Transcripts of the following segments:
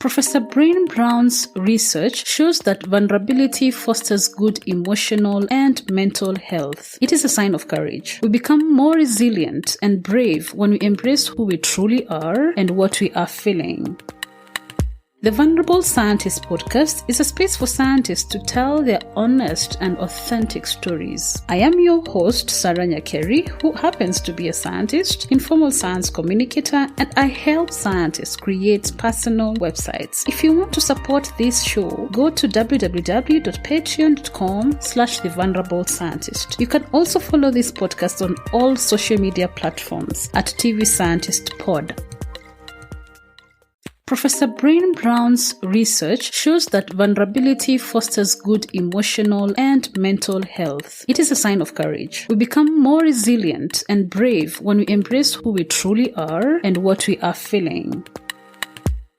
Professor Brian Brown's research shows that vulnerability fosters good emotional and mental health. It is a sign of courage. We become more resilient and brave when we embrace who we truly are and what we are feeling. The Vulnerable Scientist podcast is a space for scientists to tell their honest and authentic stories. I am your host, Sarah Nyakeri, who happens to be a scientist, informal science communicator, and I help scientists create personal websites. If you want to support this show, go to www.patreon.com/thevulnerable-scientist. You can also follow this podcast on all social media platforms at TV Scientist Pod. Professor Brian Brown's research shows that vulnerability fosters good emotional and mental health. It is a sign of courage. We become more resilient and brave when we embrace who we truly are and what we are feeling.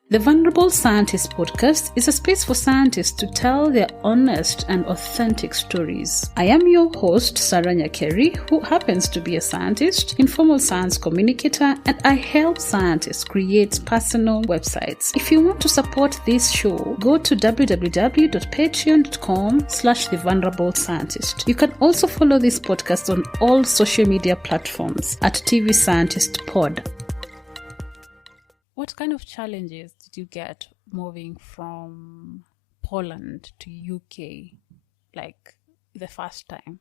The Vulnerable Scientist podcast is a space for scientists to tell their honest and authentic stories. I am your host, Sarah Nyakeri, who happens to be a scientist, informal science communicator, and I help scientists create personal websites. If you want to support this show, go to www.patreon.com/thevulnerable-scientist. You can also follow this podcast on all social media platforms at TV Scientist Pod. What kind of challenges did you get moving from Poland to UK, like the first time?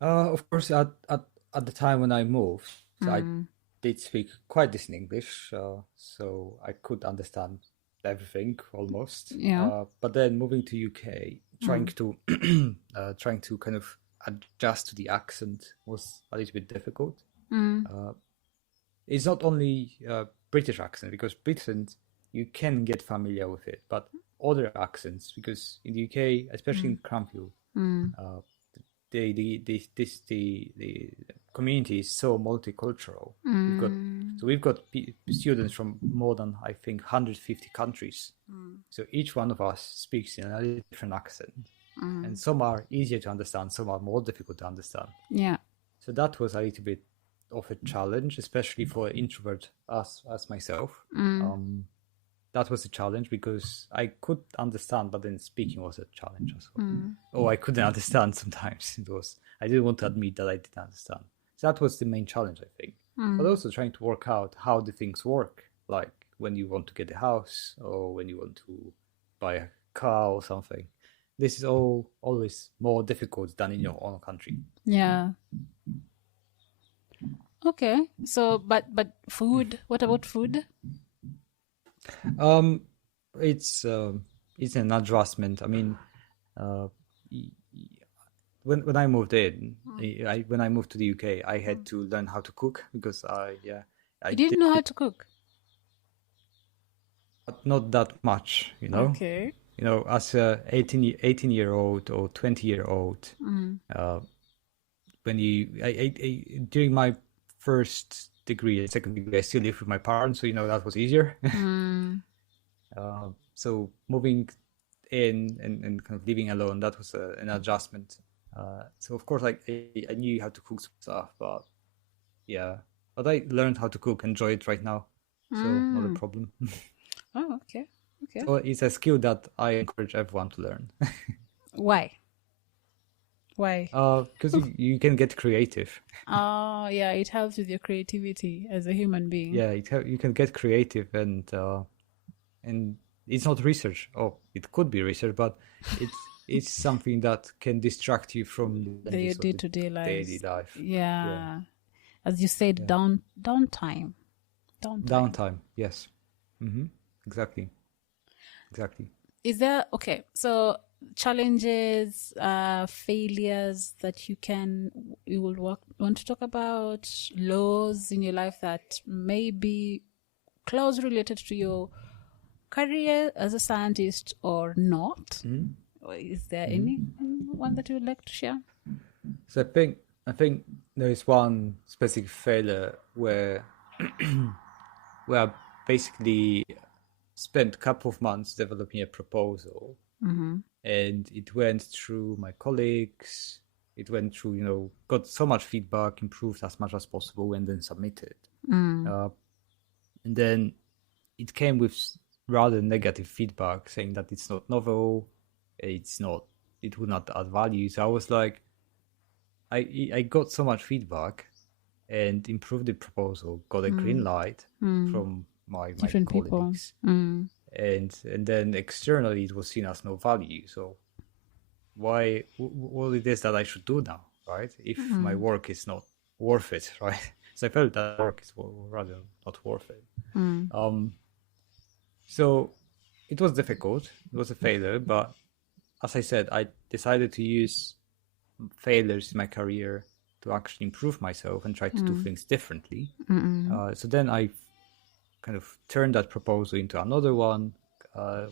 Of course, at the time when I moved, I did speak quite decent English, so I could understand everything almost. Yeah. But then moving to UK, trying to kind of adjust to the accent was a little bit difficult. It's not only British accent, because Britain you can get familiar with it, but other accents, because in the UK, especially in Cranfield, the community is so multicultural. We've got students from more than, I think, 150 countries. So each one of us speaks in a different accent. And some are easier to understand, some are more difficult to understand. Yeah. So that was a little bit of a challenge, especially for an introvert as myself. That was a challenge because I could understand, but then speaking was a challenge as well. Oh, I couldn't understand sometimes. I didn't want to admit that I didn't understand. So that was the main challenge, I think. But also trying to work out how the things work, like when you want to get a house or when you want to buy a car or something. This is always more difficult than in your own country. Yeah. Okay. So, but food. What about food? It's an adjustment. I mean, when I moved in, when I moved to the UK, I had to learn how to cook because I didn't know how to cook. But not that much, Okay. As a 18-year-old or 20-year-old, during my first degree and second degree, I still lived with my parents, so that was easier. So moving in and kind of living alone, that was an adjustment. So of course, I knew how to cook some stuff, but I learned how to cook, enjoy it right now, so not a problem. Oh, okay. Okay. So it's a skill that I encourage everyone to learn. Why? Because you can get creative. Oh, yeah, it helps with your creativity as a human being. Yeah, you can get creative, and it's not research. Oh, it could be research, but it's something that can distract you from your day-to-day life. Daily life. Yeah. As you said, downtime. Downtime. Yes. Exactly. Is there so challenges, failures that you will want to talk about, laws in your life that may be close related to your career as a scientist or not? Is there any one that you would like to share? So I think there is one specific failure where I basically spent a couple of months developing a proposal, and it went through my colleagues. It went through, got so much feedback, improved as much as possible, and then submitted. And then it came with rather negative feedback saying that it's not novel, it would not add value. So I was like, I got so much feedback and improved the proposal, got a green light from my Different colleagues. people. And then externally it was seen as no value. So what it is that I should do now, right? If my work is not worth it, right? So I felt that work is rather not worth it. So it was difficult. It was a failure, but as I said, I decided to use failures in my career to actually improve myself and try to do things differently. So then I kind of turned that proposal into another one,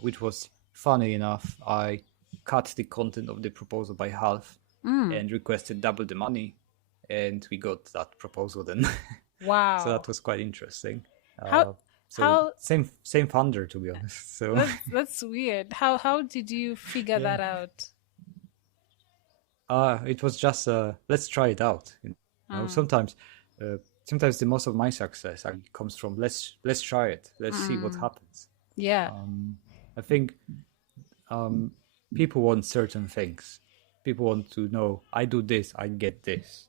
which was, funny enough, I cut the content of the proposal by half and requested double the money, and we got that proposal then. Wow. So that was quite interesting. How same funder, to be honest. So that's weird. How did you figure that out? It was just let's try it out. You know, sometimes the most of my success actually comes from let's try it. Let's see what happens. Yeah. I think people want certain things. People want to know, I do this, I get this.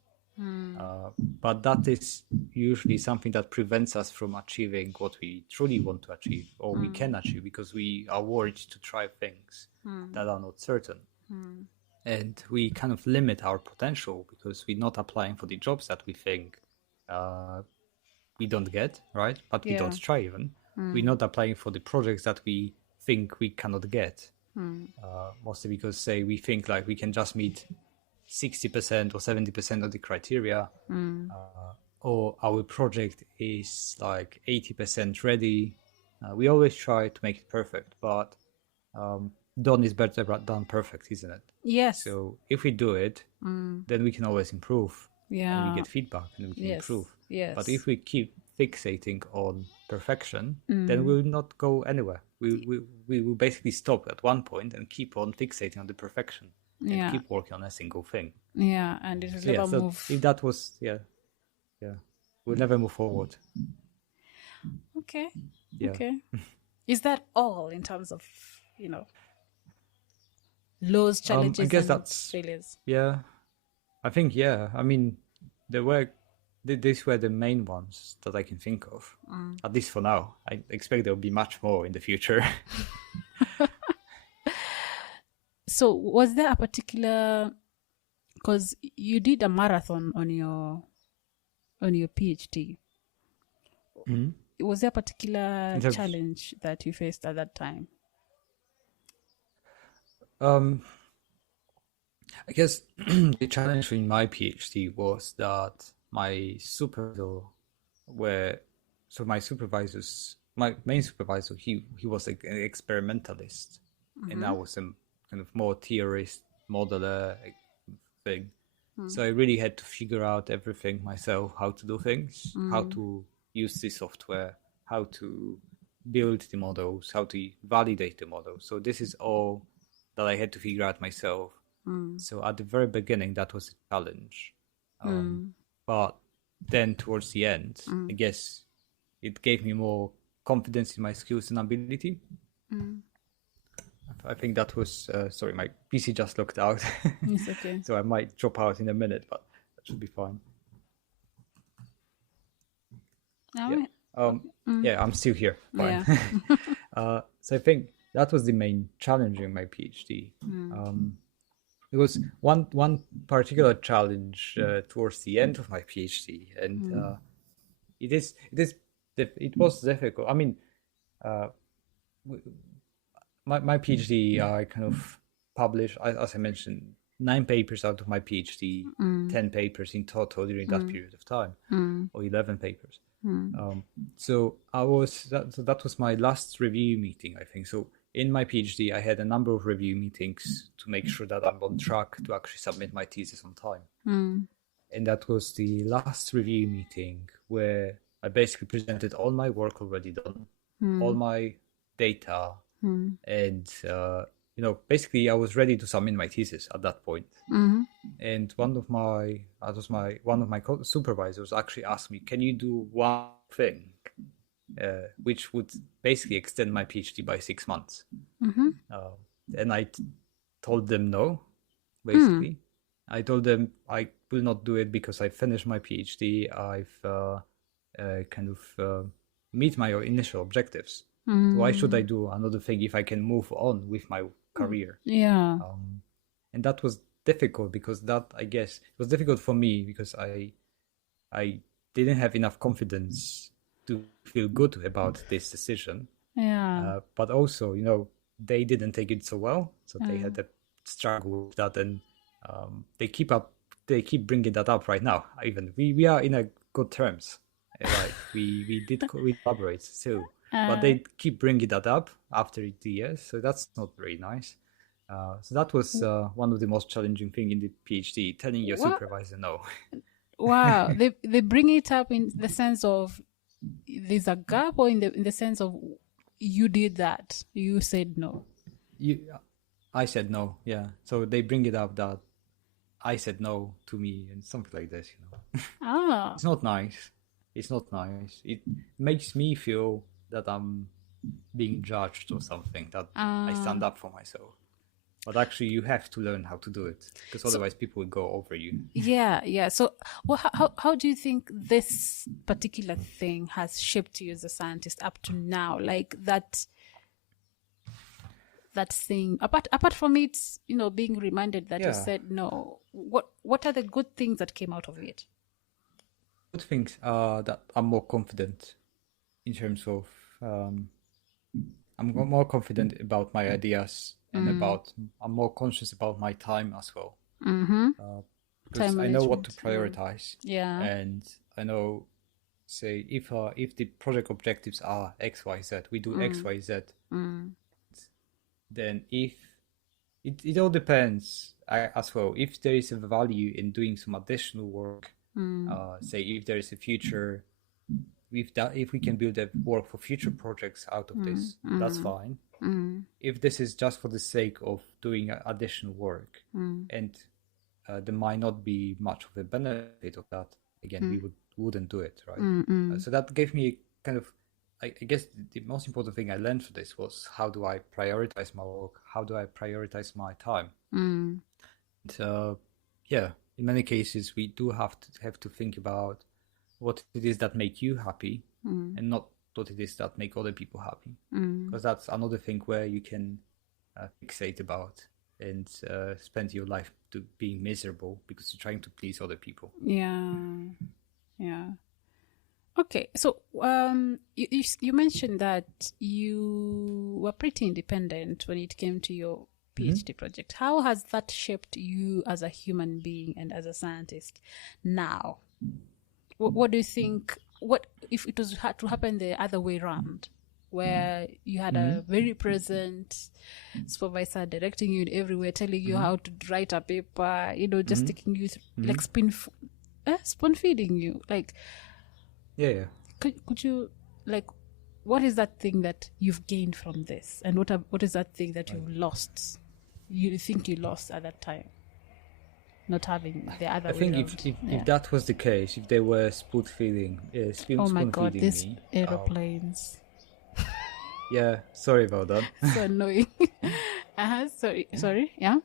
But that is usually something that prevents us from achieving what we truly want to achieve, or we can achieve, because we are worried to try things that are not certain. And we kind of limit our potential because we're not applying for the jobs that we think we don't get, right? But we don't try even. We're not applying for the projects that we think we cannot get. Mostly because, say, we think like we can just meet 60% or 70% of the criteria, or our project is like 80% ready. We always try to make it perfect, but done is better than perfect, isn't it? Yes. So if we do it, then we can always improve. Yeah. And we get feedback and we can improve. Yes. But if we keep fixating on perfection, then we will not go anywhere. We will basically stop at one point and keep on fixating on the perfection and keep working on a single thing. Yeah, and it will never move. If that was, we'll never move forward. Okay. Yeah. Okay. Is that all in terms of, lows, challenges, I guess and that's failures? Yeah, I think I mean, these were the main ones that I can think of, at least for now. I expect there will be much more in the future. So was there a particular, because you did a marathon on your PhD, was there a particular challenge that you faced at that time? I guess the challenge in my PhD was that my main supervisor, he was an experimentalist, and I was a kind of more theorist, modeler thing. So I really had to figure out everything myself, how to do things, how to use the software, how to build the models, how to validate the models. So this is all that I had to figure out myself. So at the very beginning, that was a challenge. But then towards the end, I guess it gave me more confidence in my skills and ability. I think that was, sorry, my PC just locked out. It's okay. So I might drop out in a minute, but that should be fine. I'm still here. Fine. Yeah. So I think that was the main challenge in my PhD. There was one particular challenge towards the end of my PhD, and it was difficult. I mean, my PhD, I kind of published, as I mentioned, 9 papers out of my PhD, 10 papers in total during that period of time, or 11 papers. So that was my last review meeting, I think. So in my PhD, I had a number of review meetings to make sure that I'm on track to actually submit my thesis on time. And that was the last review meeting where I basically presented all my work already done, all my data, and basically I was ready to submit my thesis at that point. And one of my supervisors actually asked me, can you do one thing which would basically extend my PhD by 6 months? And I told them no, basically. I told them I will not do it because I finished my PhD. I've meet my initial objectives. So why should I do another thing if I can move on with my career? Yeah. And that was difficult because I guess it was difficult for me because I didn't have enough confidence to feel good about this decision. Yeah. But also, they didn't take it so well, so they had a struggle with that, and they keep bringing that up right now. Even we are in a good terms, like we collaborate too, but they keep bringing that up after the years, so that's not very nice. So that was one of the most challenging thing in the PhD, telling your supervisor no. Wow, they bring it up in the sense of there's a gap, or in the sense of you did that, you said no. I said no, yeah. So they bring it up that I said no to me and something like this, It's not nice. It's not nice. It makes me feel that I'm being judged or something, that I stand up for myself. But actually, you have to learn how to do it, because otherwise people will go over you. Yeah. So, how do you think this particular thing has shaped you as a scientist up to now? Like that thing. Apart from it, being reminded that you said no. What are the good things that came out of it? Good things are that I'm more confident in terms of I'm more confident about my ideas, and I'm more conscious about my time as well. Because I know what to prioritize. Yeah. And I know, say, if the project objectives are X, Y, Z, we do X, Y, Z. Then if it all depends as well. If there is a value in doing some additional work, say if there is a future, if we can build a work for future projects out of this, that's fine. If this is just for the sake of doing additional work, and there might not be much of a benefit of that, again, we wouldn't do it, right? So that gave me kind of, I guess the most important thing I learned for this was, how do I prioritize my work? How do I prioritize my time? And, in many cases, we do have to think about what it is that make you happy, and not what it is that make other people happy. Because that's another thing where you can fixate about and spend your life to being miserable because you're trying to please other people. Yeah. Okay, so you mentioned that you were pretty independent when it came to your PhD project. How has that shaped you as a human being and as a scientist now? What do you think? What if it was had to happen the other way around, where you had a very present supervisor directing you everywhere, telling you how to write a paper, just taking you like spoon feeding you, like. Yeah. Could you, like, what is that thing that you've gained from this, and what is that thing that you've lost? You think you lost at that time, not having the other way around? I think if that was the case, if they were spoon feeding, oh my God, these me, aeroplanes. Yeah, sorry about that. So annoying. Sorry. Yeah.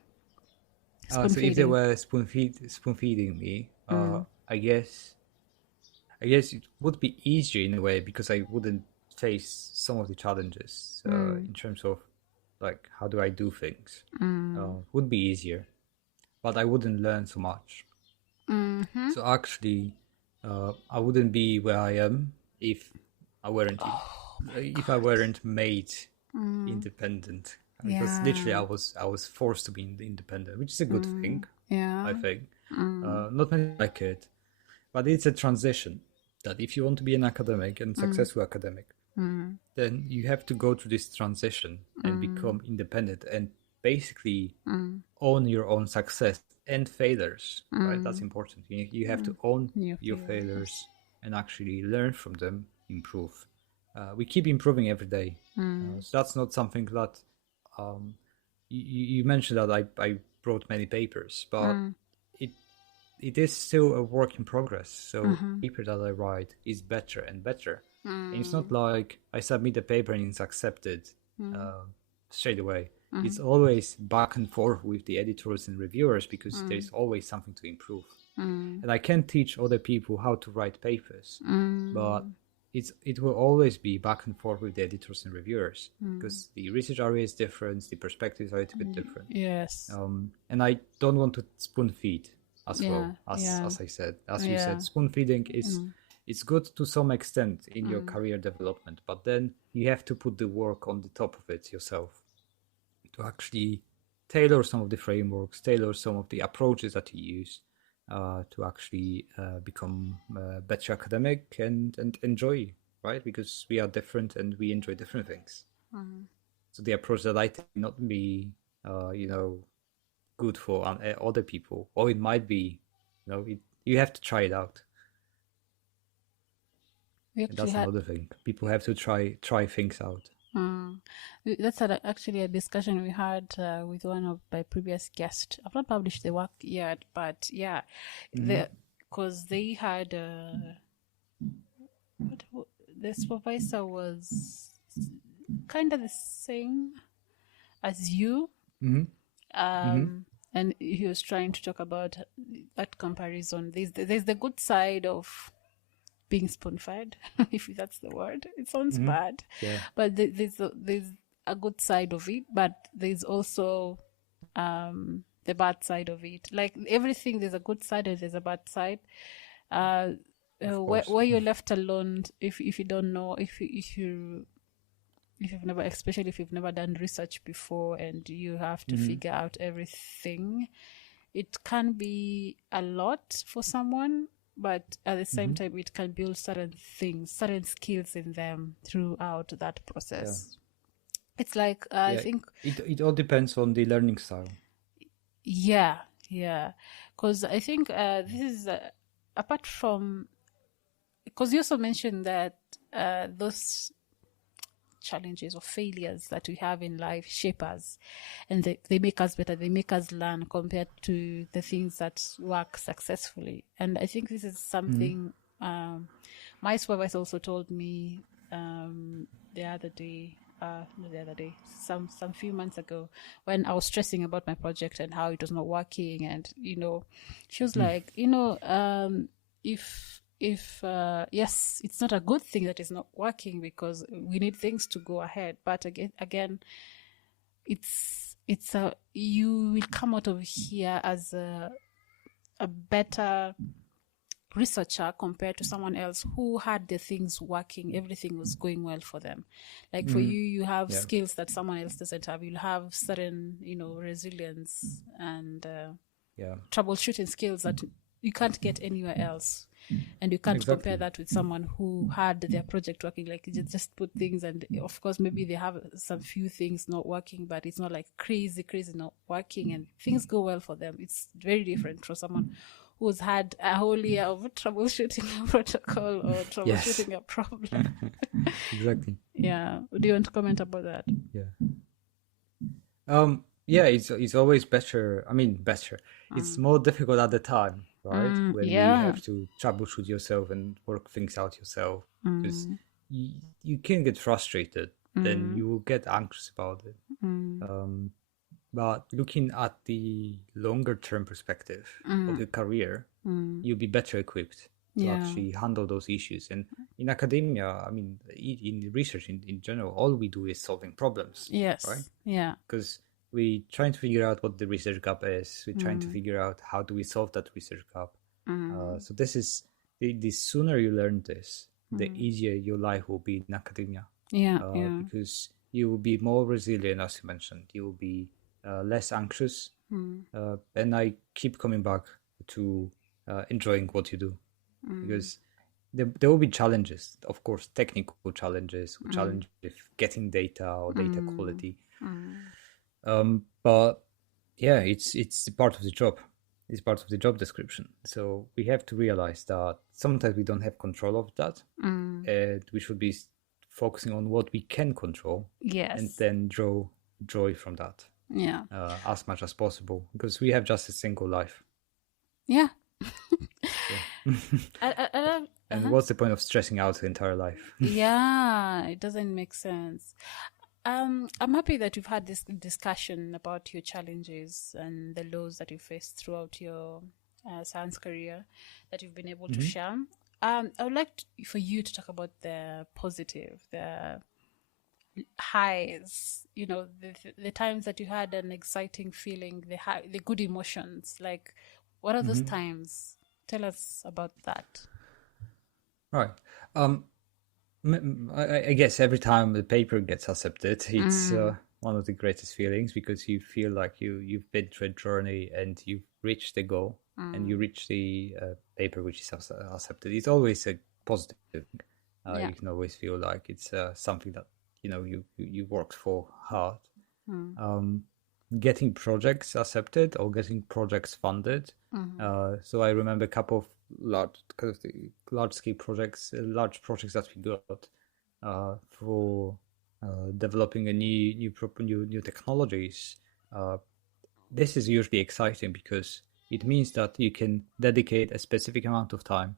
So if they were spoon feeding me, I guess it would be easier in a way, because I wouldn't face some of the challenges in terms of, like, how do I do things. Would be easier, but I wouldn't learn so much. So actually, I wouldn't be where I am if I weren't made independent. Because literally I was forced to be independent, which is a good thing. I think not many like it. But it's a transition, that if you want to be an academic and successful academic, then you have to go through this transition and become independent and basically own your own success and failures, right? That's important. You have to own your failures and actually learn from them, improve. We keep improving every day. So that's not something that you mentioned that I wrote many papers, but it it is still a work in progress. So the paper that I write is better and better. And it's not like I submit a paper and it's accepted straight away. It's always back and forth with the editors and reviewers because there's always something to improve. And I can teach other people how to write papers, but it will always be back and forth with the editors and reviewers because the research area is different, the perspectives are a little bit different. Yes. And I don't want to spoon feed as well as I said, as you said, spoon feeding is it's good to some extent in your career development, but then you have to put the work on the top of it yourself to actually tailor some of the frameworks, tailor some of the approaches that you use to actually become better academic and enjoy, right? Because we are different and we enjoy different things. So the approach that I think may not be, good for other people, or it might be, you have to try it out. That's another thing. People have to try things out. That's actually a discussion we had with one of my previous guests. I've not published the work yet, but yeah, because they had the supervisor was kind of the same as you, and he was trying to talk about that comparison. There's the good side of being spoon-fed, if that's the word. It sounds bad, but there's a good side of it, but there's also the bad side of it. Like everything, there's a good side and there's a bad side. Where you're left alone, if you don't know, if you've never, especially if you've never done research before and you have to figure out everything, it can be a lot for someone. But at the same time, it can build certain things, certain skills in them throughout that process. It's like, I think... It all depends on the learning style. Yeah. Because I think this is, apart from... Because you also mentioned that those challenges or failures that we have in life shape us, and they make us better, they make us learn compared to the things that work successfully. And I think this is something my supervisor also told me some few months ago, when I was stressing about my project and how it was not working. And she was like, if yes, it's not a good thing that is not working, because we need things to go ahead. But again, it's you will come out of here as a better researcher compared to someone else who had the things working, everything was going well for them. Like for you have skills that someone else doesn't have. You'll have certain resilience and troubleshooting skills that you can't get anywhere else. And you can't compare that with someone who had their project working. Like, you just put things, and of course maybe they have some few things not working, but it's not like crazy not working and things go well for them. It's very different from someone who's had a whole year of troubleshooting a protocol or troubleshooting a problem. Exactly. Yeah. Do you want to comment about that? It's always better. I mean, better. It's more difficult at the time, right? When you have to troubleshoot yourself and work things out yourself, because you can get frustrated, then you will get anxious about it. But looking at the longer term perspective of your career, you'll be better equipped to actually handle those issues. And in academia, I mean, in research in general, all we do is solving problems. Yes. Right? Yeah. Because we're trying to figure out what the research gap is. We're trying to figure out how do we solve that research gap. So this is, the sooner you learn this, the easier your life will be in academia. Because you will be more resilient, as you mentioned. You will be less anxious. And I keep coming back to enjoying what you do. Because there will be challenges, of course, technical challenges, challenge with getting data or data quality. But yeah, it's part of the job. It's part of the job description. So we have to realize that sometimes we don't have control of that. And we should be focusing on what we can control. Yes. And then draw joy from that. Yeah. as much as possible, because we have just a single life. Yeah. So. And Uh-huh. what's the point of stressing out the entire life? Yeah, it doesn't make sense. I'm happy that you've had this discussion about your challenges and the lows that you faced throughout your science career that you've been able to share. I would like for you to talk about the positive, the highs, the times that you had an exciting feeling, the good emotions. Like, what are those times? Tell us about that. Right. I guess every time the paper gets accepted, it's one of the greatest feelings, because you feel like you've been through a journey and you've reached the goal, and you reach the paper which is accepted. It's always a positive thing. Yeah. You can always feel like it's something that you worked for hard. Getting projects accepted or getting projects funded. So I remember a couple of large scale projects, large projects that we got for developing a new technologies. This is usually exciting because it means that you can dedicate a specific amount of time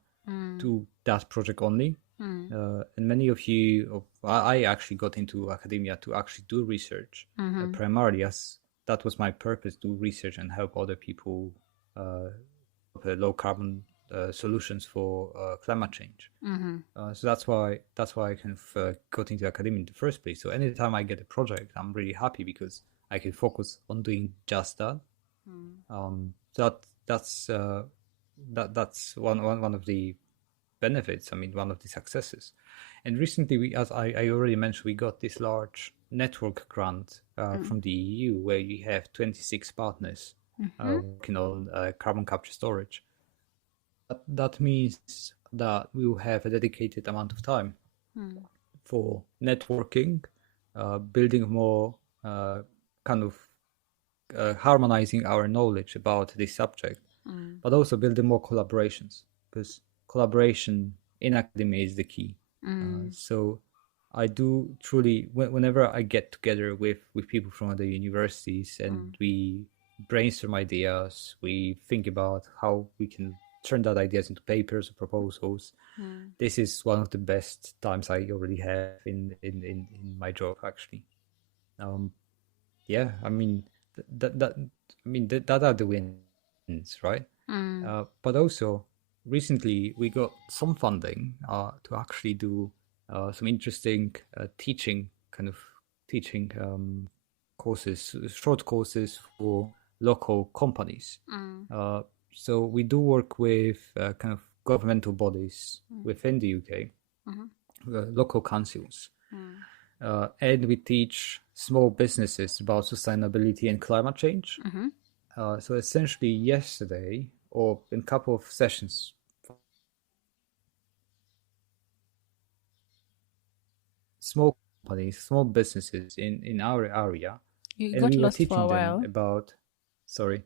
to that project only. And many of you, I actually got into academia to actually do research, primarily as that was my purpose: do research and help other people low carbon solutions for climate change. So that's why I kind of got into academia in the first place. So anytime I get a project, I'm really happy because I can focus on doing just that. So that's one of the benefits. I mean, one of the successes. And recently, as I already mentioned, we got this large network grant from the EU, where you have 26 partners working on carbon capture storage. That means that we will have a dedicated amount of time for networking, building more kind of harmonizing our knowledge about this subject, but also building more collaborations, because collaboration in academia is the key. So I do truly, whenever I get together with people from other universities and we brainstorm ideas, we think about how we can turn that ideas into papers or proposals. This is one of the best times I already have in my job, actually. Yeah, I mean that are the wins, right? But also recently we got some funding to actually do some interesting teaching courses, short courses for local companies. So we do work with kind of governmental bodies within the UK, local councils. And we teach small businesses about sustainability and climate change. So essentially yesterday, or in a couple of sessions, small companies, small businesses in our area, You and got we were lost for a teaching them while. about, sorry.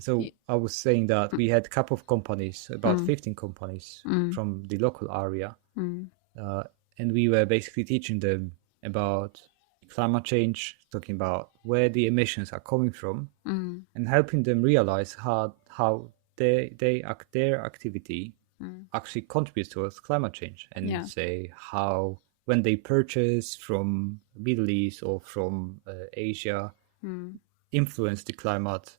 So I was saying that we had a couple of companies, about 15 companies from the local area, and we were basically teaching them about climate change, talking about where the emissions are coming from, and helping them realize how their activity actually contributes towards climate change, and say how when they purchase from Middle East or from Asia influence the climate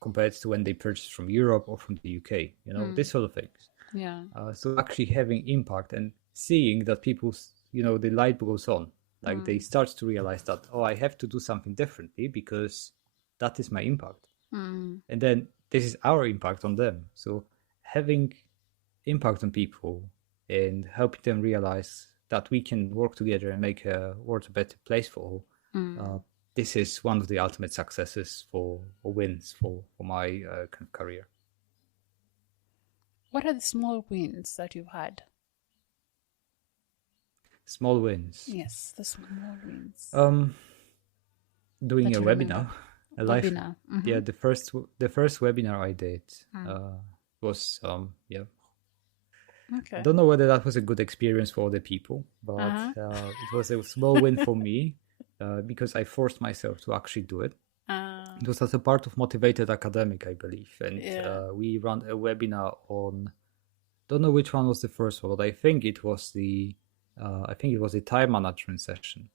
compared to when they purchase from Europe or from the UK, this sort of things. Yeah. So actually having impact and seeing that people's, the light goes on, like they start to realize that, oh, I have to do something differently because that is my impact. And then this is our impact on them. So having impact on people and helping them realize that we can work together and make a world a better place for all. This is one of the ultimate successes or wins for my kind of career. What are the small wins that you've had? Small wins. Yes, the small wins. Doing a webinar, a live webinar. Yeah, the first webinar I did was Okay. I don't know whether that was a good experience for other people, but it was a small win for me because I forced myself to actually do it. It was as a part of Motivated Academic, I believe, and Yeah. we ran a webinar on. Don't know which one was the first one, but I think it was the time management session.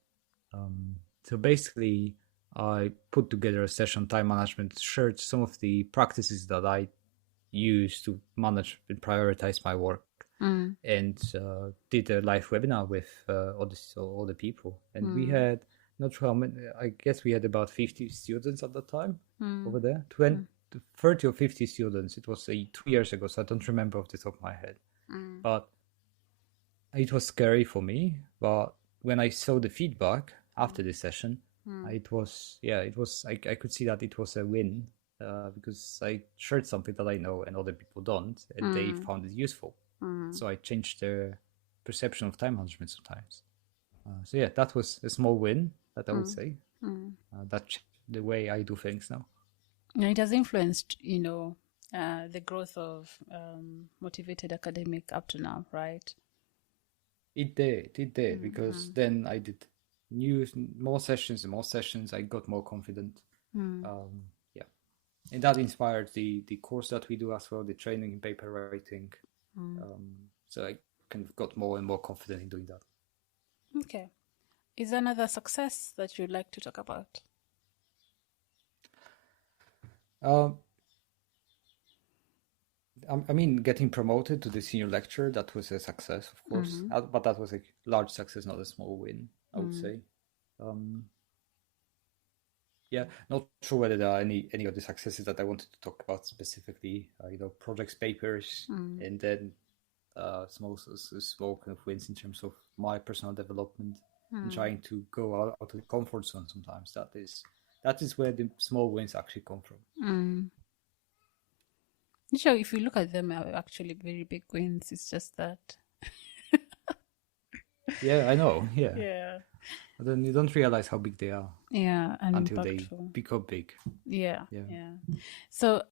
So basically, I put together a session on time management, shared some of the practices that I use to manage and prioritize my work, and did a live webinar with all the people. And we had, not sure how many, I guess we had about 50 students at the time over there. 30 or 50 students. It was 2 years ago, so I don't remember off the top of my head. But it was scary for me. But when I saw the feedback after the session, it was I could see that it was a win, because I shared something that I know and other people don't, and they found it useful. So I changed their perception of time management sometimes. So yeah, that was a small win that I would say. That's the way I do things now. And it has influenced, the growth of Motivated Academic up to now, right? It did, because then I did more sessions and more sessions. I got more confident. Yeah, and that inspired the course that we do as well, the training in paper writing. So I kind of got more and more confident in doing that. Okay. Is there another success that you'd like to talk about? I mean, getting promoted to the senior lecturer, that was a success, of course. But that was a large success, not a small win, I would say. Yeah, not sure whether there are any of the successes that I wanted to talk about specifically. Projects, papers, and then small kind of wins in terms of my personal development and trying to go out of the comfort zone. Sometimes that is where the small wins actually come from. Sure, if you look at them, are actually very big wins. It's just that. Yeah, I know. Yeah. Yeah. But then you don't realize how big they are. Yeah, and until impactful. they become big. Yeah. So